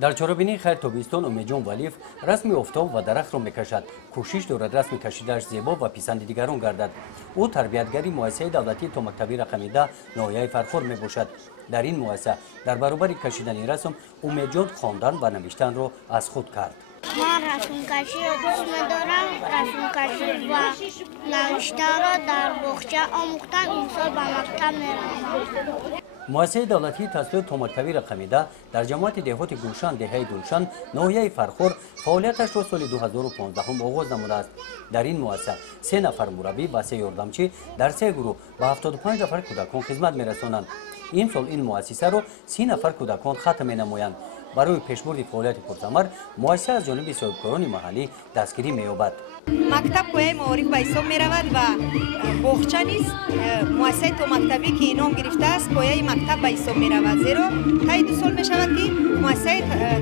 در چرابینی خیر تابستان امیدجان ولیف رسم آفتاب و درخت را میکشد. کوشش دارد رسم کشیده‌اش زیبا و پسند دیگران گردد. او تربیتگری مؤسسه دولتی تا مکتبی رقم 10 ناحیه فرخور میباشد. در این مؤسسه در برابر کشیدن این رسم امیدجان خواندن و نوشتن را از خود کرد. من رسم‌کشی را دوست می‌دارم. رسم‌کشی و نوشتن را در باغچه آموختم. امسال به مکتب میروم. مؤسسه دولتی تحصیلات تا مکتبی رقم 10 در جماعت دهات گلشن دهه گلشن ناحیه فرخور فعالیتش را سال 2015 آغاز نموده است. در این مؤسسه 3 نفر مربی و 3 یاردمچی در 3 گروه به 75 نفر کودکان خدمت می‌رسانند. این سال این مؤسسه را 30 نفر کودکان ختم می‌نمایند. برای پیشبرد فعالیت پرثمر مؤسسه از جانب صاحبکاران محلی دستگیری می‌یابد. مکتب پایه معارف به حساب می رود و باغچه نیز مؤسسه تا مکتبی که نام گرفته است پایه مکتب به حساب می رود، زیرا طی 2 سال می شود که مؤسسه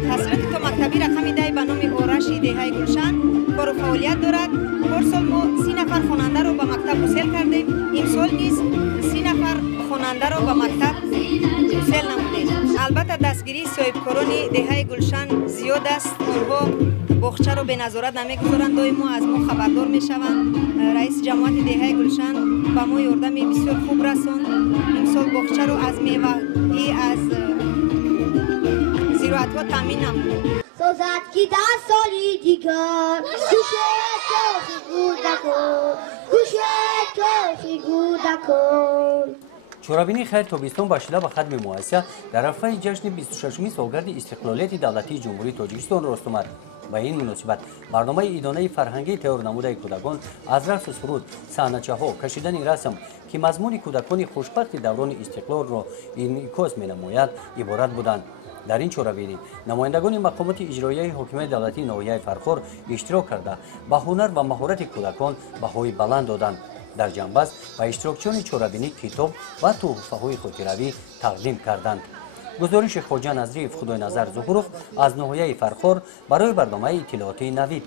تحصیلات تا مکتبی رقم 10 به نام آرش دهه گلشن کار و فعالیت دارد. هر سال ما 30 نفر خواننده را به مکتب وصل کردیم. این سال نیز 30 نفر خواننده را به مکتب وصل نمودیم. البته دستگیری صاحبکاران دهه گلشن زیاد است. آنها باغچه را به نظارت نمیگذارند، دائما از ما خبردار میشوند. رئیس جماعت دهه گلشن به ما یاردم بسیار خوب رساند. امسال باغچه را از میوه از زراعت‌ها تامین نمود. سازد که 10 سالی دیگر گوشه کودکان. چرابینی خیر تابستان با شله و ختم مؤسسه در رفع جشن 26 سالگرد استقلالیت دولتی جمهوری تاجیکستان راست آمد. با این مناسبت برنامه ادانه فرهنگی تیار نموده کودکان از رقص و سرود، صحنه‌چه‌ها، کشیدن رسم که مضمون کودکان خوشبخت دوران استقلال را انعکاس می‌نماید عبارت بودند. در این چرابینی نمایندگان مقامات اجرایی حکومت دولتی ناحیه فرخور اشتراک کرده به هنر و مهارت کودکان بهای بلند دادند. در جنبش و اشتراکچیان چرابینی کتاب و تحفه‌های خاطروی تقدیم کردند. گزارش خواجه نظری خدای نظر ظهورov از ناحیه فرخور برای برنامه اطلاعاتی نوید.